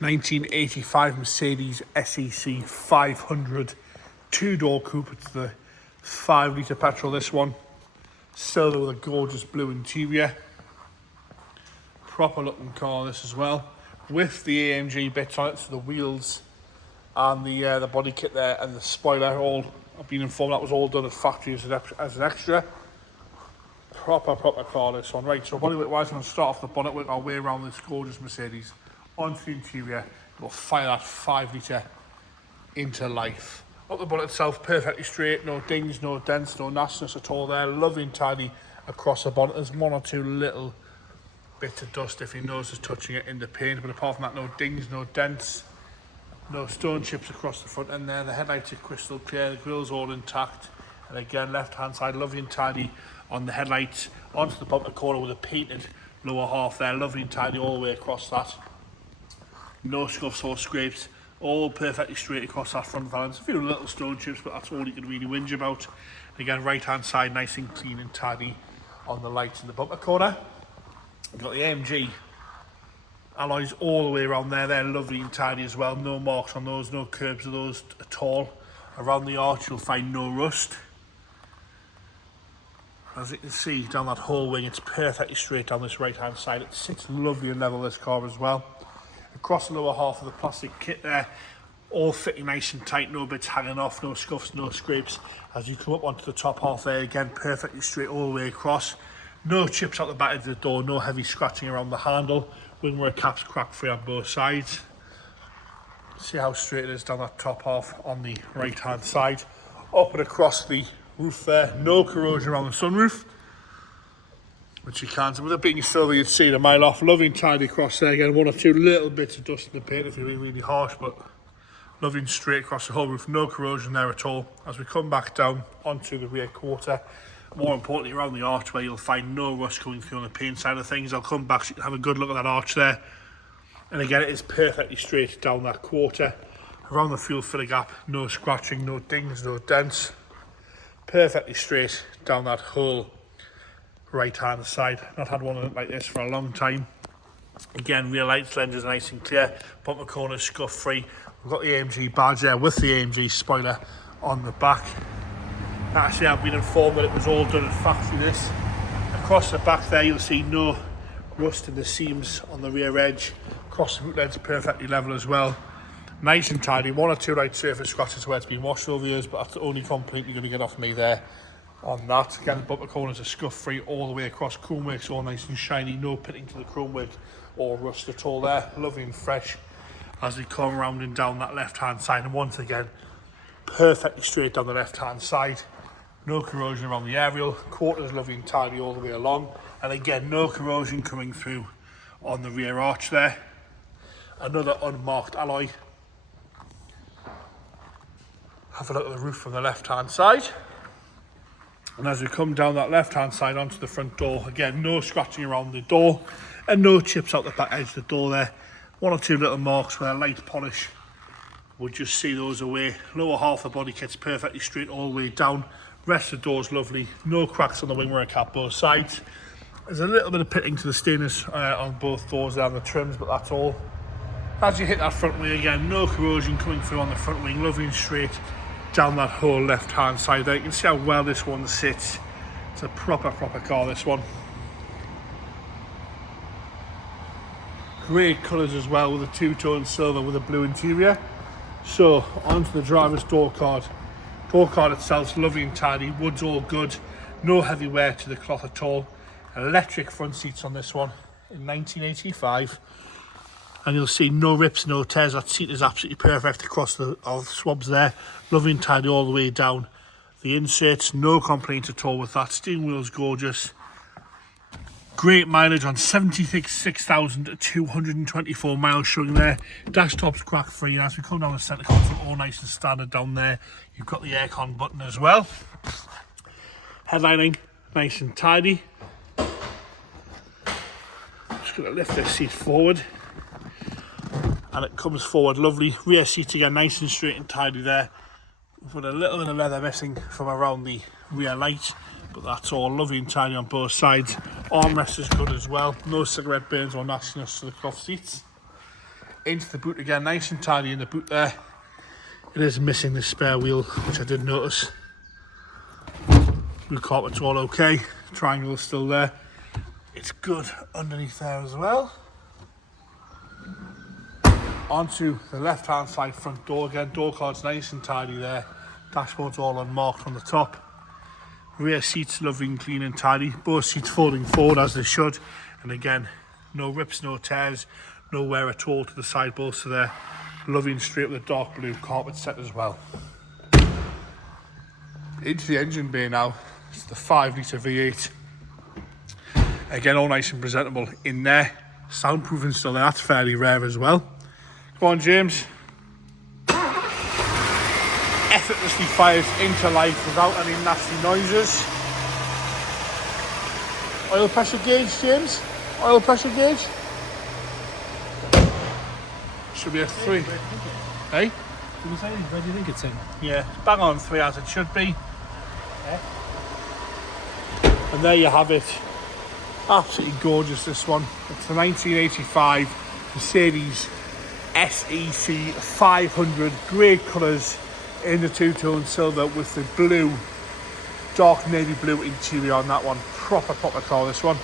1985 Mercedes SEC 500 two-door coupe. It's the 5-litre petrol, this one. Silver with a gorgeous blue interior. Proper looking car, this as well. With the AMG bits on it, so the wheels and the body kit there and the spoiler, all I've been informed that was all done at factory as an extra. Proper car, this one. Right, so bodywork wise, I'm going to start off the bonnet, work our way around this gorgeous Mercedes onto the interior. We'll fire that 5-litre into life. Up the bonnet itself, perfectly straight, no dings, no dents, no nastiness at all there. Lovely and tidy across the bonnet. There's one or two little bits of dust if your nose is touching it in the paint, but apart from that, no dings, no dents, no stone chips across the front end there. The headlights are crystal clear, the grille's all intact, and again, left hand side, lovely and tidy on the headlights, onto the bumper corner with a painted lower half there, lovely and tidy all the way across that. No scuffs or scrapes, all perfectly straight across that front valance. A few little stone chips, but that's all you can really whinge about. And again, right hand side, nice and clean and tidy on the lights in the bumper corner. You've got the AMG alloys all the way around there. They're lovely and tidy as well. No marks on those, no curbs of those at all. Around the arch, you'll find no rust. As you can see, down that whole wing, it's perfectly straight down this right-hand side. It sits lovely and level, this car as well. Across the lower half of the plastic kit there, all fitting nice and tight, no bits hanging off, no scuffs, no scrapes. As you come up onto the top half there, again, perfectly straight all the way across. No chips out the back of the door, no heavy scratching around the handle. Wingware caps crack free on both sides. See how straight it is down that top half on the right-hand side. Up and across the roof there, no corrosion around the sunroof, which you can't. With it being silver, you'd see it a mile off. Lovely and tidy across there. Again, one or two little bits of dust in the paint if you're being really harsh, but lovely and straight across the whole roof. No corrosion there at all. As we come back down onto the rear quarter, more importantly around the archway, you'll find no rust coming through on the paint side of things. I'll come back so you can have a good look at that arch there. And again, it is perfectly straight down that quarter. Around the fuel filler gap, no scratching, no dings, no dents. Perfectly straight down that whole right hand side. Not had one like this for a long time. Again, rear lights, lenses nice and clear, bumper corners scuff free. We've got the AMG badge there with the AMG spoiler on the back. Actually, I've been informed that it was all done at factory, this. Across the back there, you'll see no rust in the seams on the rear edge. Across the boot lid's perfectly level as well. Nice and tidy, one or two light surface scratches where it's been washed over the years, but that's the only complaint you're going to get off me there on that. Again, the bumper corners are scuff free all the way across. Chrome work's all nice and shiny, no pitting to the chrome work or rust at all there. Lovely and fresh as we come round and down that left hand side, and once again, perfectly straight down the left hand side. No corrosion around the aerial, quarters lovely and tidy all the way along, and again, no corrosion coming through on the rear arch there. Another unmarked alloy. Have a look at the roof from the left hand side, and as we come down that left hand side onto the front door, again, no scratching around the door and no chips out the back edge of the door there. One or two little marks where light polish would just see those away. Lower half of the body kit's perfectly straight all the way down. Rest of the door's lovely, no cracks on the wingware cap both sides. There's a little bit of pitting to the stainless on both doors there on the trims, but that's all. As you hit that front wing again, no corrosion coming through on the front wing, lovely and straight down that whole left hand side there. You can see how well this one sits. It's a proper car, this one. Great colours as well, with a two-tone silver with a blue interior. So onto the driver's door card. Door card itself's lovely and tidy, wood's all good, no heavy wear to the cloth at all. Electric front seats on this one in 1985. And you'll see no rips, no tears. That seat is absolutely perfect across the swabs there. Lovely and tidy all the way down. The inserts, no complaints at all with that. Steering wheel's gorgeous. Great mileage on 76,224 miles showing there. Dash top's crack free. And as we come down the centre console, all nice and standard down there. You've got the aircon button as well. Headlining, nice and tidy. Just going to lift this seat forward. And it comes forward lovely. Rear seat again, nice and straight and tidy there. We've got a little bit of leather missing from around the rear light, but that's all lovely and tidy on both sides. Armrest is good as well. No cigarette burns or nastiness to the cloth seats. into the boot again, nice and tidy in the boot there. It is missing the spare wheel, which I did notice. Blue carpet's all okay, triangle is still there. It's good underneath there as well. Onto the left hand side front door again, door card's nice and tidy there. Dashboard's all unmarked on the top. Rear seats lovely and clean and tidy. Both seats folding forward as they should. And again, no rips, no tears, no wear at all to the side bolster there. Lovely and straight with a dark blue carpet set as well. Into the engine bay now. It's the 5 litre V8. Again, all nice and presentable in there. Soundproofing still there, that's fairly rare as well. Come on, James. Effortlessly fires into life without any nasty noises. Oil pressure gauge, James. Oil pressure gauge. Should be a 3. Hey? Where do you think it's in? Yeah, bang on 3 as it should be. And there you have it. Absolutely gorgeous, this one. It's the 1985 Mercedes SEC 500, great colours in the two-tone silver with the blue, dark navy blue interior on that one. Proper car, this one.